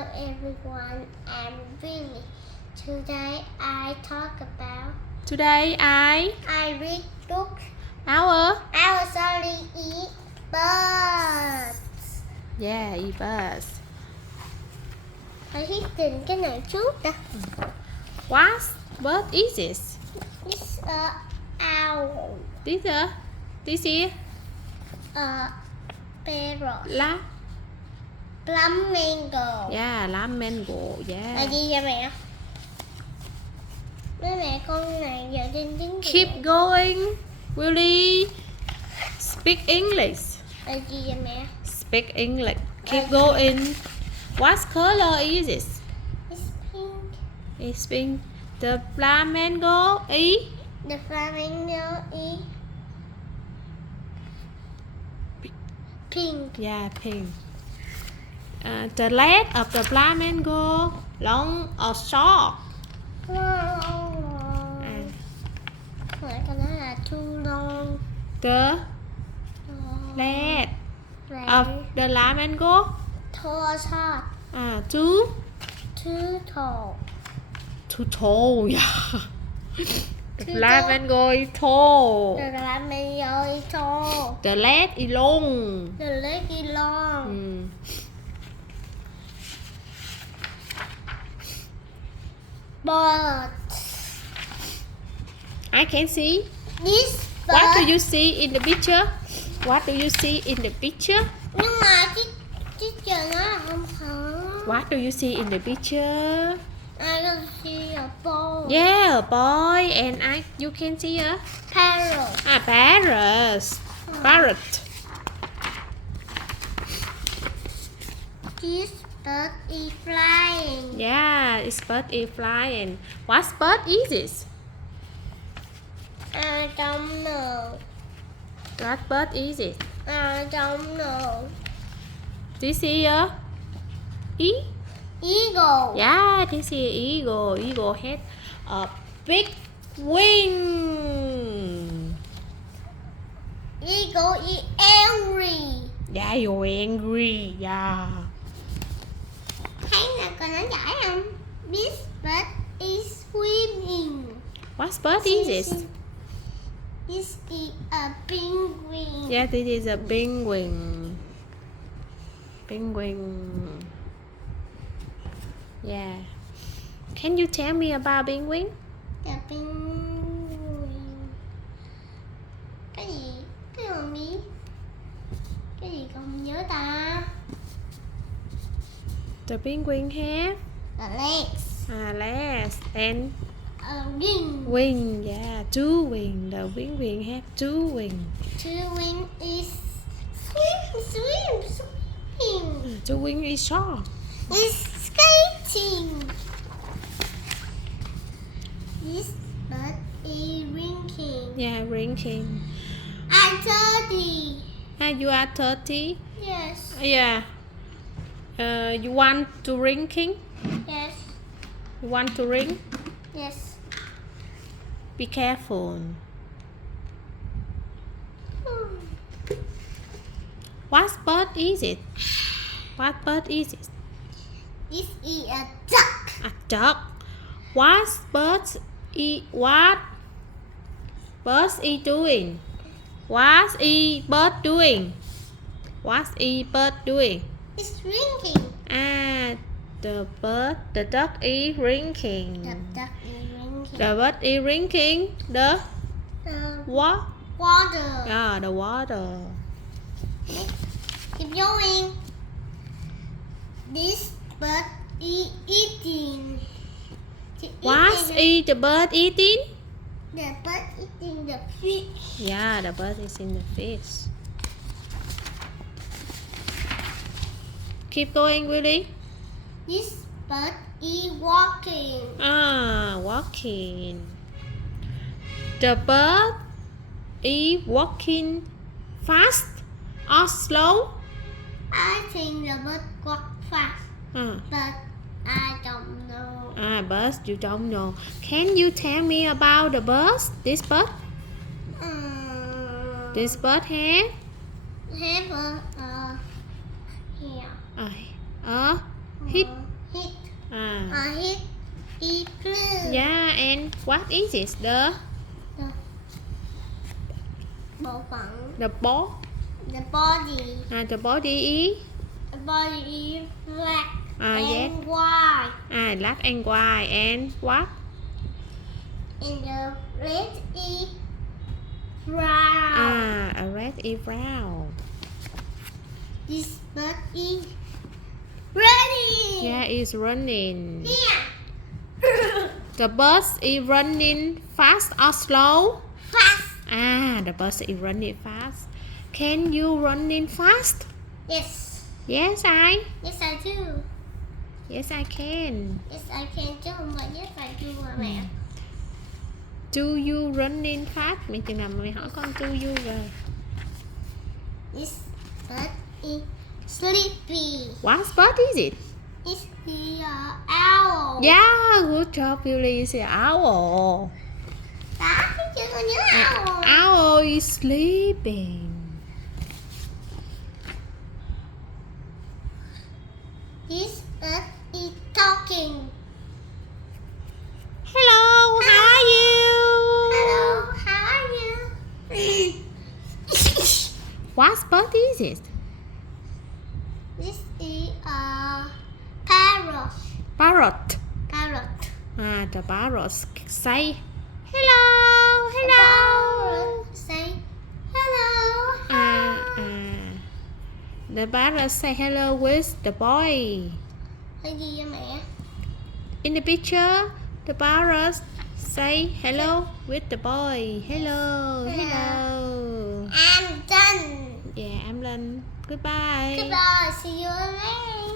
everyone, I'm Vinny. Today I talk about Today I read books. our I was only eat birds. yeah eat birds. Hãy hít tình cái này trước đã. What bird is this? It's a owl. This is A parrot. Flamingo. Yeah, flamingo. Là Yeah. gì vậy mẹ? Mấy mẹ con này giờ trên tiếng Việt. Keep going. Willie. Speak English. Là gì vậy mẹ? Speak English. Keep going. What color is this? It's pink. It's pink. The flamingo is The flamingo is pink. yeah pink. The leg of the flamingo long or short? Long. Mẹ con nói là too long. The leg of the flamingo Tall short. too Tall. tall. Yeah. The Too flamingo is tall. The flamingo is tall. The leg is long. The leg is long. But I can see. this What do bird. you see in the picture? What do you see in the picture? Nhưng mà chiếc chờ nó là không phải. What do you see in the picture? I can see a ball. Yeah, a boy, and you can see a Parrot. parrot. Parrot. This bird is flying. Yeah, this bird is flying. What bird is this? I don't know. What bird is it? I don't know. This is a Eagle. yeah, this is eagle. Eagle has a big wing. Eagle is angry. Yeah, you're angry. Yeah. Thấy là con nó giải không? This bird is swimming. What bird is this? This is a penguin. Yeah, this is a penguin. Penguin. Yeah. Can you tell me about penguin? The penguin. Cái gì? Cái con biết. Cái gì con không nhớ ta? The penguin have The legs. legs and A wing. wing. Yeah, two wing. The penguin have two wing. Two wing is swim. Two wing is short. It's skating. This bird is winking. Yeah, drinking. I'm 30. You are 30. Yes. Yeah. You want to drinking? Yes. You want to drink? Yes. Be careful. What bird is it? What bird is it? This is a duck. A duck. What bird is doing? What is bird doing? What is bird doing? It's drinking. The duck is drinking. The duck is drinking. The bird is drinking the what? Water. Yeah, the water. Keep going. This bird is eating. What is the bird eating? The bird eating the fish. Yeah, the bird is in the fish. Keep going, Willie. This bird is walking. Walking. The bird is walking fast or slow? I think the bird walk fast, Ah, but I don't know. birds you don't know. Can you tell me about the birds? This bird? This bird have Have a here. his Hit is blue. Yeah, and what is it? Bộ phận. The ball. The body. The body is. The body is black and Yes. white. Black and white and what? And the red is brown. A red is brown. This bird is ready. Yeah, it's running. Here. The bird is running fast or slow? Fast. The bird is running fast. Can you running fast? Yes. Yes, Yes, I do. Yes, I can. Yes, I can chứ không phải yes, I do mà mẹ. Do you running fast? Mày chừng nào mày hỏi con do you rồi. This bird is sleepy. What bird is it? It's the owl. Yeah, good job, Billy. It's an owl. Đó, chưa có nhớ owl. Owl is sleeping. This bird is talking. Hello, how are you? Hello, how are you? What bird is it? This is a parrot. Parrot. Parrot. The parrot say hello, hello. Parrot say hello. The parrot say hello with the boy. Cái gì vậy mẹ? In the picture, the parrot say hello with the boy. Hello, hello. I'm done. Yeah, I'm Linh. Goodbye. Goodbye. See you later.